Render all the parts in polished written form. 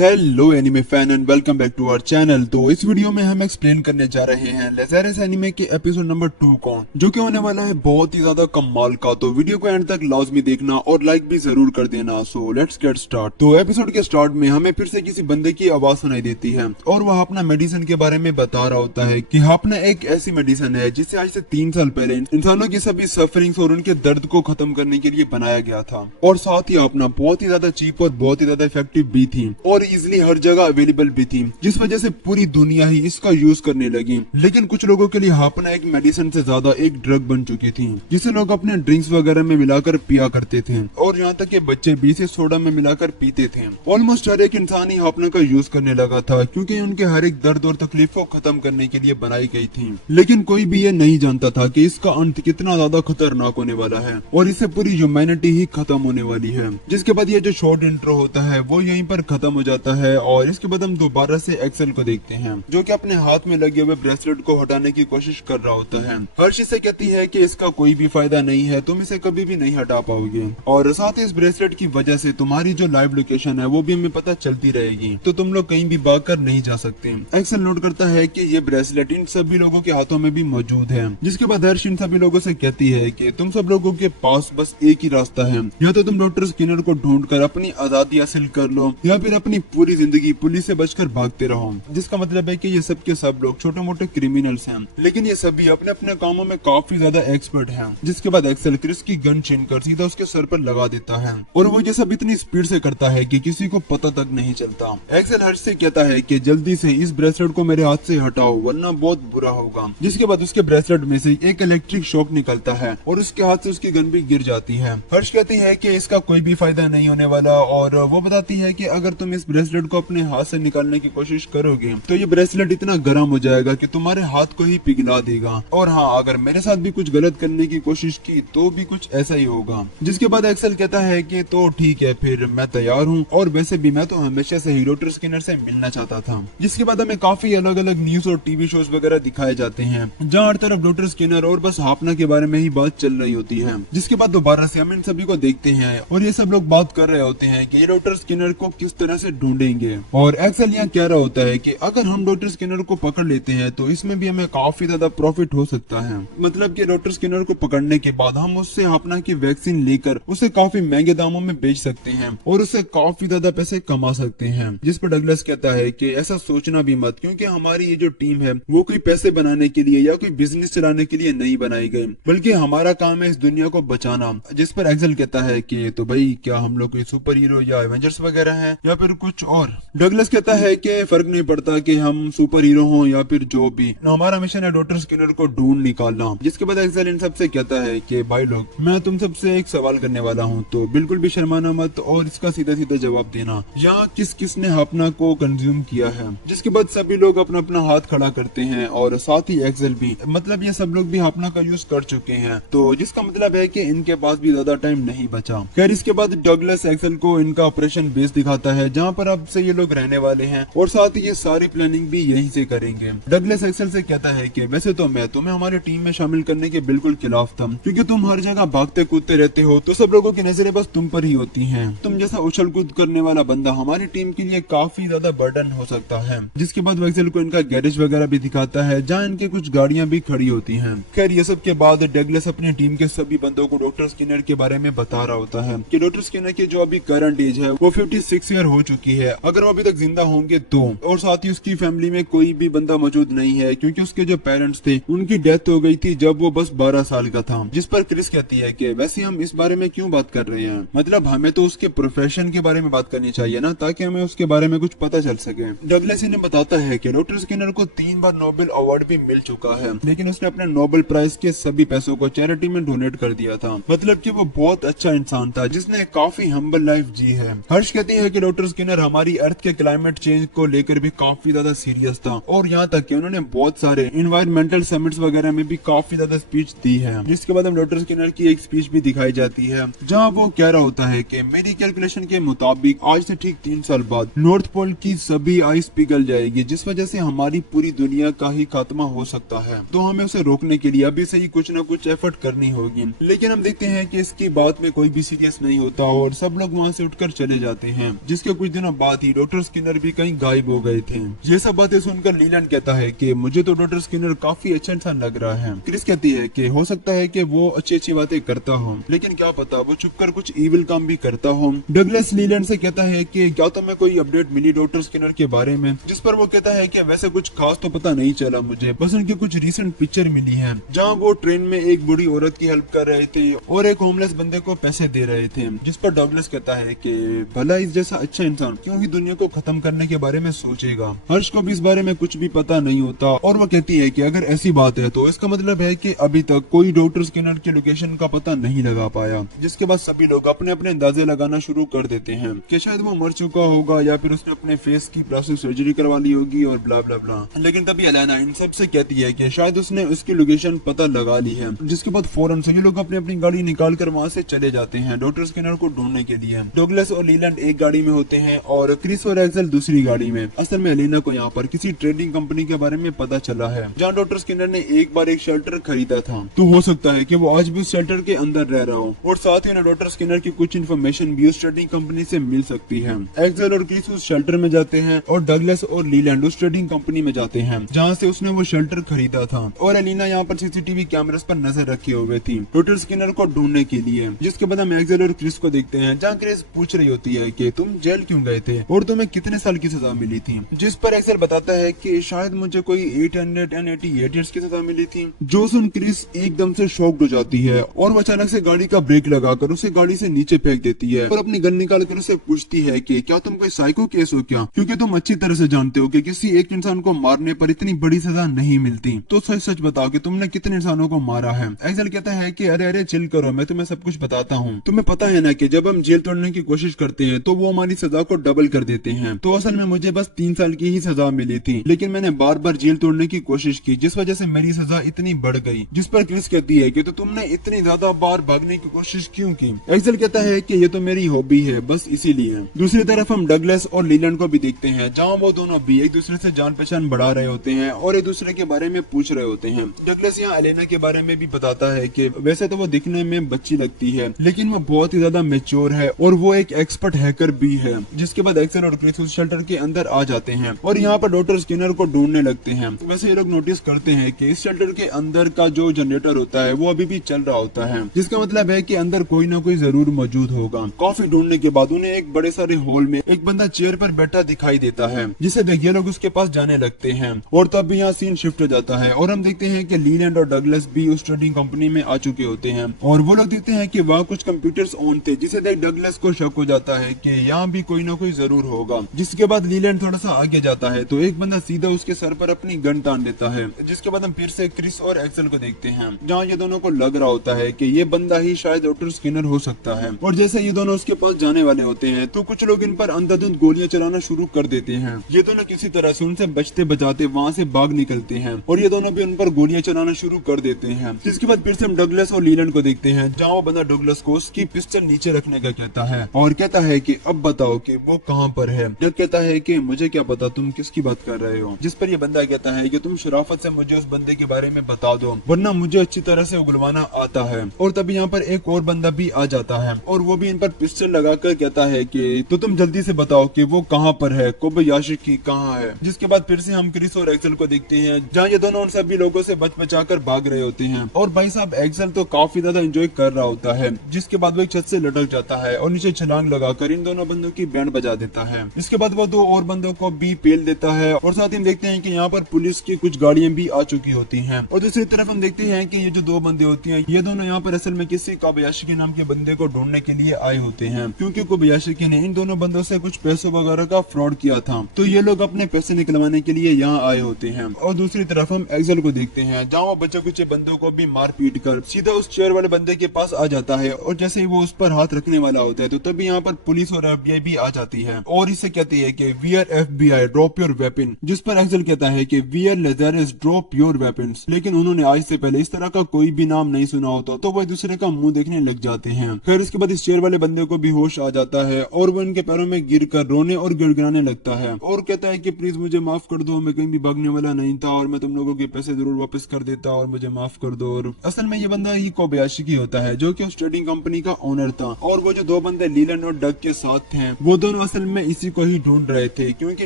Hello anime fan and welcome back to our channel. तो इस video में हम एक्सप्लेन करने जा रहे हैं लेज़ेरियस एनिमे के एपिसोड नंबर 2 को, जो कि होने वाला है बहुत ही ज्यादा कमाल का। तो वीडियो को एंड तक लाजमी देखना और लाइक भी जरूर कर देना। So let's get start. तो एपिसोड के स्टार्ट में हमें फिर से किसी बंदे की आवाज सुनाई देती है और वह अपना मेडिसिन के बारे में बता रहा होता है कि हापना एक ऐसी मेडिसिन है जिसे आज से 3 साल पहले इंसानों की सभी सफरिंग्स और उनके दर्द को खत्म करने के लिए बनाया गया था, और साथ ही हापना बहुत ही ज्यादा चीप और बहुत ही ज्यादा इफेक्टिव भी थी और इजिली हर जगह अवेलेबल भी थी, जिस वजह से पूरी दुनिया ही इसका यूज करने लगी। लेकिन कुछ लोगों के लिए हापना एक मेडिसिन से ज्यादा एक ड्रग बन चुकी थी, जिसे लोग अपने ड्रिंक्स वगैरह में मिलाकर पिया करते थे, और यहाँ तक के बच्चे भी इसे सोडा में मिलाकर पीते थे। ऑलमोस्ट हर एक इंसान ही हापना का यूज करने लगा था, क्योंकि उनके हर एक दर्द और तकलीफ को खत्म करने के लिए बनाई गई थी। लेकिन कोई भी ये नहीं जानता था कि इसका अंत कितना ज्यादा खतरनाक होने वाला है और इससे पूरी ह्यूमैनिटी ही खत्म होने वाली है। जिसके बाद ये जो शॉर्ट इंट्रो होता है वो यहीं पर खत्म हो जाता है, और इसके बाद हम दोबारा से एक्सेल को देखते हैं, जो कि अपने हाथ में लगे हुए ब्रेसलेट को हटाने की कोशिश कर रहा होता है। हर्षी से कहती है कि इसका कोई भी फायदा नहीं है, तुम इसे कभी भी नहीं हटा पाओगे, और साथ ही इस ब्रेसलेट की वजह से तुम्हारी जो लाइव लोकेशन है वो भी हमें पता चलती रहेगी, तो तुम लोग कहीं भी भाग कर नहीं जा सकते। एक्सेल नोट करता है कि ये ब्रेसलेट इन सभी लोगों के हाथों में भी मौजूद है। जिसके बाद हर्ष इन सभी लोगों से कहती है कि तुम सब लोगों के पास बस एक ही रास्ता है, या तो तुम डॉक्टर स्किनर को ढूंढकर अपनी आजादी हासिल कर लो, या फिर अपनी पूरी जिंदगी पुलिस से बचकर भागते रहो। जिसका मतलब है कि ये सब के सब लोग छोटे मोटे क्रिमिनल्स हैं, लेकिन ये सभी अपने अपने कामों में काफी ज्यादा एक्सपर्ट हैं। जिसके बाद एक्सेल क्रिस की गन छीनकर सीधा उसके सर पर लगा देता है, और वो ये सब इतनी स्पीड से करता है कि किसी को पता तक नहीं चलता। एक्सेल हर्ष से कहता है कि जल्दी से इस ब्रेसलेट को मेरे हाथ से हटाओ वरना बहुत बुरा होगा। जिसके बाद उसके ब्रेसलेट में से एक इलेक्ट्रिक शॉक निकलता है और उसके हाथ से उसकी गन भी गिर जाती है। हर्ष कहती है कि इसका कोई भी फायदा नहीं होने वाला, और वो बताती है कि अगर तुम इस ब्रेसलेट को अपने हाथ से निकालने की कोशिश करोगे तो ये ब्रेसलेट इतना गर्म हो जाएगा कि तुम्हारे हाथ को ही पिघला देगा, और हाँ, अगर मेरे साथ भी कुछ गलत करने की कोशिश की तो भी कुछ ऐसा ही होगा। जिसके बाद एक्सेल कहता है कि तो ठीक है, फिर मैं तैयार हूँ, और वैसे भी मैं तो हमेशा से ही डॉक्टर स्किनर से मिलना चाहता था। जिसके बाद हमें काफी अलग अलग न्यूज और टीवी शोज वगैरह दिखाए जाते हैं, जहाँ हर तरफ डॉक्टर स्किनर और बस हापना के बारे में ही बात चल रही होती है। जिसके बाद दोबारा से हम इन सभी को देखते हैं, और ये सब लोग बात कर रहे होते हैं कि ये डॉक्टर स्किनर को किस तरह से ढूंढेंगे। और एक्सेल यहाँ कह रहा होता है कि अगर हम डॉक्टर स्किनर को पकड़ लेते हैं तो इसमें भी हमें काफी ज्यादा प्रॉफिट हो सकता है। मतलब कि डॉक्टर स्किनर को पकड़ने के बाद हम उससे हापना की वैक्सीन लेकर उसे काफी महंगे दामों में बेच सकते हैं और उससे काफी ज्यादा पैसे कमा सकते हैं। जिस पर डगलस कहता है कि ऐसा सोचना भी मत, क्योंकि हमारी ये जो टीम है वो कोई पैसे बनाने के लिए या कोई बिजनेस चलाने के लिए नहीं बनाई गई, बल्कि हमारा काम है इस दुनिया को बचाना। जिस पर एक्सेल कहता है कि तो भाई क्या हम लोग कोई सुपर हीरो या एवेंजर्स वगैरह हैं या फिर कुछ और। डगलस कहता है कि फर्क नहीं पड़ता कि हम सुपर हीरो हों या फिर जो भी, हमारा मिशन है डॉक्टर स्किनर को ढूंढ निकालना। जिसके बाद एक्सेल इन सबसे कहता है कि भाई लोग, मैं तुम सबसे एक सवाल करने वाला हूँ, तो बिल्कुल भी शर्माना मत और इसका सीधा सीधा जवाब देना, यहाँ किस किस ने हापना को कंज्यूम किया है। जिसके बाद सभी लोग अपना अपना हाथ खड़ा करते हैं, और साथ ही एक्सेल भी, मतलब ये सब लोग भी हापना का यूज कर चुके हैं, तो जिसका मतलब है कि इनके पास भी ज्यादा टाइम नहीं बचा। खैर, इसके बाद डगलस एक्सेल को इनका ऑपरेशन बेस दिखाता है, जहाँ पर अब से ये लोग रहने वाले हैं, और साथ ही ये सारी प्लानिंग भी यहीं से करेंगे। डगलस एक्सेल से कहता है कि वैसे तो मैं तुम्हें हमारी टीम में शामिल करने के बिल्कुल खिलाफ था, क्योंकि तुम हर जगह भागते कूदते रहते हो, तो सब लोगों की नजरें बस तुम पर ही होती हैं। तुम जैसा उछल कूद करने वाला बंदा हमारी टीम के लिए काफी ज्यादा बर्डन हो सकता है। जिसके बाद एक्सेल को इनका गैरेज वगैरह भी दिखाता है, जहाँ इनके कुछ गाड़ियां भी खड़ी होती हैं। खैर, ये सब के बाद डगलस अपनी टीम के सभी बंदों को डॉक्टर स्किनर के बारे में बता रहा होता है कि डॉक्टर स्किनर की जो अभी करंट एज है वो 56 ईयर हो चुकी है, अगर वो अभी तक जिंदा होंगे तो। और साथ ही उसकी फैमिली में कोई भी बंदा मौजूद नहीं है, क्योंकि उसके जो पेरेंट्स थे उनकी डेथ हो गई थी जब वो बस 12 साल का था। जिस पर क्रिस कहती है कि वैसे हम इस बारे में क्यों बात कर रहे हैं, मतलब हमें तो उसके प्रोफेशन के बारे में बात करनी चाहिए ना, ताकि हमें उसके बारे में कुछ पता चल सके। डगलस इन्हें बताता है कि डॉक्टर स्किनर को 3 बार नोबेल अवार्ड भी मिल चुका है, लेकिन उसने अपने नोबेल प्राइज के सभी पैसों को चैरिटी में डोनेट कर दिया था। मतलब कि वो बहुत अच्छा इंसान था जिसने काफी हम्बल लाइफ जी है। हर्ष कहती है कि डॉक्टर स्किनर हमारी अर्थ के क्लाइमेट चेंज को लेकर भी काफी ज्यादा सीरियस था, और यहाँ तक कि उन्होंने बहुत सारे इन्वायरमेंटल समिट्स वगैरह में भी काफी ज्यादा स्पीच दी है। जिसके बाद हम डॉक्टर स्किनर की एक स्पीच भी दिखाई जाती है, जहाँ वो कह रहा होता है कि मेरी कैलकुलेशन के मुताबिक आज से ठीक 3 साल बाद नॉर्थ पोल की सभी आइस पिघल जाएगी, जिस वजह से हमारी पूरी दुनिया का ही खात्मा हो सकता है। तो हमें उसे रोकने के लिए अभी से ही कुछ न कुछ एफर्ट करनी होगी। लेकिन हम देखते हैं कि इसकी बात में कोई भी सीरियस नहीं होता और सब लोग वहाँ से उठकर चले जाते हैं। जिसके कुछ दिनों दिनों बाद ही डॉक्टर स्किनर भी कहीं गायब हो गए थे। ये सब बातें सुनकर लीलैंड कहता है कि मुझे तो डॉक्टर स्किनर काफी अच्छा इंसान लग रहा है। क्रिस कहती है कि हो सकता है कि वो अच्छी अच्छी बातें करता हो, लेकिन क्या पता वो छुपकर कुछ इविल काम भी करता हो। डगलस लीलैंड से कहता है कि क्या तुम्हें कोई अपडेट मिली डॉक्टर स्किनर के बारे में, जिस पर वो कहता है कि वैसे कुछ खास तो पता नहीं चला मुझे, बस उनकी कुछ रिसेंट पिक्चर मिली है जहाँ वो ट्रेन में एक बूढ़ी औरत की हेल्प कर रहे थे और एक होमलेस बंदे को पैसे दे रहे थे। जिस पर डगलस कहता है कि भला इस जैसा अच्छा इंसान क्यों ही दुनिया को खत्म करने के बारे में सोचेगा। हर्ष को भी इस बारे में कुछ भी पता नहीं होता और वो कहती है कि अगर ऐसी बात है तो इसका मतलब है कि अभी तक कोई डॉक्टर स्किनर की लोकेशन का पता नहीं लगा पाया। जिसके बाद सभी लोग अपने अपने अंदाजे लगाना शुरू कर देते हैं कि शायद वो मर चुका होगा या फिर उसने अपने फेस की प्लास्टिक सर्जरी करवा ली होगी और ब्ला ब्ला ब्ला। लेकिन तभी एलेना इन सब से कहती है कि शायद उसने उसकी लोकेशन पता लगा ली है। जिसके बाद फौरन सभी लोग अपनी अपनी गाड़ी निकाल कर वहाँ से चले जाते हैं डॉक्टर स्किनर को ढूंढने के लिए। डगलस और लीलैंड एक गाड़ी में होते हैं और क्रिस और एक्सेल दूसरी गाड़ी में। असल में एलेना को यहाँ पर किसी ट्रेडिंग कंपनी के बारे में पता चला है जहाँ डॉक्टर स्किनर ने एक बार एक शेल्टर खरीदा था, तो हो सकता है कि वो आज भी उस शेल्टर के अंदर रह रहा हो और साथ ही डॉक्टर स्किनर की कुछ इन्फॉर्मेशन भी उस ट्रेडिंग कंपनी से मिल सकती है। एक्सेल और क्रिस उस शेल्टर में जाते हैं और डगलस और लीलैंड उस ट्रेडिंग कंपनी में जाते हैं जहाँ से उसने वो शेल्टर खरीदा था और एलेना यहाँ पर सीसीटीवी कैमरास पर नजर रखे हुए थी डॉक्टर स्किनर को ढूंढने के लिए। जिसके बाद हम एक्सेल और क्रिस को देखते हैं जहाँ क्रिस पूछ रही होती है कि तुम जेल क्यों गए थे और तुम्हें कितने साल की सजा मिली थी। जिस पर एक्सेल बताता है कि शायद मुझे कोई 888 ईयर्स की सजा मिली थी। जो सुन क्रिस एकदम से शॉक्ड हो जाती है और वो अचानक से गाड़ी का ब्रेक लगाकर उसे गाड़ी से नीचे फेंक देती है और अपनी गन निकाल कर उसे पूछती है कि क्या तुम कोई साइको केस हो क्या, क्योंकि तुम अच्छी तरह से जानते हो कि किसी एक इंसान को मारने पर इतनी बड़ी सजा नहीं मिलती, तो सच सच बताओ कि तुमने कितने इंसानों को मारा है। एक्सेल कहता है कि अरे अरे चिल करो, मैं तुम्हें सब कुछ बताता हूँ। तुम्हें पता है ना कि जब हम जेल तोड़ने की कोशिश करते हैं तो वो हमारी सजा को डबल कर देते हैं। तो असल में मुझे बस 3 साल की ही सजा मिली थी, लेकिन मैंने बार बार जेल तोड़ने की कोशिश की जिस वजह से मेरी सजा इतनी बढ़ गई। जिस पर क्रिस कहती है कि तो तुमने इतनी ज्यादा बार भागने की कोशिश क्यों की। एक्सेल कहता है कि ये तो मेरी हॉबी है, बस इसीलिए। दूसरी तरफ हम डगलस और लीलैंड को भी देखते हैं जहाँ वो दोनों भी एक दूसरे से जान पहचान बढ़ा रहे होते हैं और एक दूसरे के बारे में पूछ रहे होते हैं। डगलस यहाँ एलेना के बारे में भी बताता है कि वैसे तो वो दिखने में बच्ची लगती है लेकिन वो बहुत ही ज्यादा मेच्योर है और वो एक एक्सपर्ट हैकर भी है। जिसके बाद एक्सेल और क्रिस उस शेल्टर के अंदर आ जाते हैं और यहाँ पर डॉक्टर स्किनर को ढूंढने लगते हैं। वैसे ये लोग नोटिस करते हैं कि इस शेल्टर के अंदर का जो जनरेटर होता है वो अभी भी चल रहा होता है, जिसका मतलब है कि अंदर कोई ना कोई जरूर मौजूद होगा। काफी ढूंढने के बाद उन्हें एक बड़े सारे हॉल में एक बंदा चेयर पर बैठा दिखाई देता है, जिसे देख ये लोग उसके पास जाने लगते हैं और तब भी यहाँ सीन शिफ्ट हो जाता है और हम देखते हैं कि लीलैंड और डगलस भी उस ट्रेडिंग कंपनी में आ चुके होते हैं और वो लोग देखते हैं कि वहाँ कुछ कंप्यूटर्स ऑन थे, जिसे देख डगलस को शक हो जाता है कि यहाँ भी कोई ना कोई जरूर होगा। जिसके बाद लीलैंड थोड़ा सा आगे जाता है तो एक बंदा सीधा उसके सर पर अपनी गन तान देता है। जिसके बाद हम फिर से क्रिस और एक्सेल को देखते हैं जहाँ ये दोनों को लग रहा होता है कि ये बंदा ही शायद डॉक्टर स्किनर हो सकता है और जैसे ये दोनों उसके पास जाने वाले होते हैं तो कुछ लोग इन पर अंधाधुंध गोलियां चलाना शुरू कर देते हैं। ये दोनों किसी तरह से उनसे बचते बचाते वहाँ से भाग निकलते हैं और ये दोनों भी उन पर गोलियां चलाना शुरू कर देते हैं। जिसके बाद फिर से हम डगलस और लीलैंड को देखते हैं जहाँ वो बंदा डगलस को उसकी पिस्टल नीचे रखने का कहता है और कहता है कि अब बताओ कि वो कहाँ पर है। डग कहता है कि मुझे क्या पता तुम किसकी बात कर रहे हो। जिस पर ये बंदा कहता है कि तुम शराफत से मुझे उस बंदे के बारे में बता दो वरना मुझे अच्छी तरह से उगलवाना आता है। और तभी यहाँ पर एक और बंदा भी आ जाता है और वो भी इन पर पिस्टल लगाकर कहता है कि तो तुम जल्दी से बताओ कि वो कहाँ पर है, कोबायाशी कहाँ है। जिसके बाद फिर से हम क्रिस और एक्सेल को देखते हैं जहाँ ये दोनों उन सभी लोगों से बच बचाकर भाग रहे होते हैं और भाई साहब एक्सेल तो काफी ज्यादा एंजॉय कर रहा होता है। जिसके बाद वो एक छत से लटक जाता है और नीचे छलांग लगाकर इन दोनों बंदों की बैंड बजा देता है। इसके बाद वो 2 और बंदों को भी पेल देता है और साथ ही हम देखते हैं कि यहाँ पर पुलिस की कुछ गाड़ियां भी आ चुकी होती हैं। और दूसरी तरफ हम देखते हैं कि ये जो 2 बंदे होती हैं ये दोनों यहाँ पर असल में किसी कोबायाशी नाम के बंदे को ढूंढने के लिए आए होते हैं, क्योंकि कोबायाशी ने इन दोनों बंदों से कुछ पैसों वगैरह का फ्रॉड किया था, तो ये लोग अपने पैसे निकलवाने के लिए यहाँ आए होते हैं। और दूसरी तरफ हम एक्सेल को देखते हैं जहाँ वो बच्चे कुछ बंदों को भी मार पीट कर सीधा उस चेयर वाले बंदे के पास आ जाता है और जैसे ही वो उस पर हाथ रखने वाला होता है तो तभी यहाँ पर पुलिस और FBI भी आ जाती है और इसे कहती है कि we are FBI drop your weapon. जिस पर एक्सेल कहता है कि we are Lazarus drop your weapons, लेकिन उन्होंने आज से पहले इस तरह का कोई भी नाम नहीं सुना होता तो वो एक दूसरे का मुंह देखने लग जाते हैं। खैर इसके बाद इस चेयर वाले बंदे को भी होश आ जाता है और वो इनके पैरों में गिर कर रोने और गिड़गिड़ाने लगता है और कहता है कि प्लीज मुझे माफ कर दो, मैं कहीं भी भागने वाला नहीं था और मैं तुम लोगों के पैसे जरूर वापस कर देता और मुझे माफ कर दो। और असल में ये बंदा ही कोबायाशी होता है जो कि उस ट्रेडिंग कंपनी का ओनर था और वो जो 2 बंदे लीलैंड और डग के साथ थे वो दोनों असल में इसी को ही ढूंढ रहे थे, क्योंकि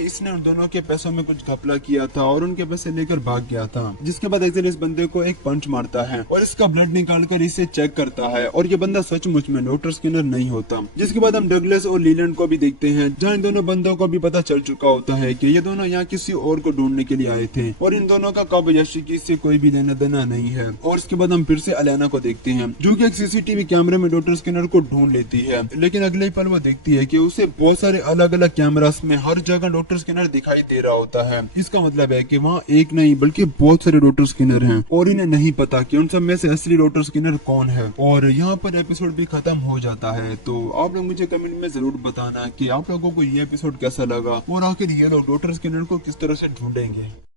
इसने उन दोनों के पैसों में कुछ घपला किया था और उनके पैसे लेकर भाग गया था। जिसके बाद एक दिन इस बंदे को एक पंच मारता है और इसका ब्लड निकालकर इसे चेक करता है और ये बंदा सचमुच में डॉक्टर स्किनर नहीं होता। जिसके बाद हम डगलस और लीलैंड को भी देखते हैं, जहाँ इन दोनों बंदों को भी पता चल चुका होता है कि ये दोनों यहाँ किसी और को ढूंढने के लिए आए थे और इन दोनों का काबयाशी से कोई भी लेना देना नहीं है। और इसके बाद हम फिर से अलेना को देखते हैं, जो कि एक सीसीटीवी कैमरे में डॉक्टर स्किनर को ढूंढ लेती है, लेकिन अगले पल वो देखती है कि उसे बहुत सारे अलग अलग कैमरास में हर जगह डॉक्टर स्किनर दिखाई दे रहा होता है। इसका मतलब है कि वहाँ एक नहीं बल्कि बहुत सारे डॉक्टर स्किनर हैं और इन्हें नहीं पता कि उन सब में से असली डॉक्टर स्किनर कौन है। और यहाँ पर एपिसोड भी खत्म हो जाता है। तो आप लोग मुझे कमेंट में जरूर बताना कि आप लोगों को ये एपिसोड कैसा लगा और आखिर ये लोग डॉक्टर स्किनर को किस तरह से ढूंढेंगे।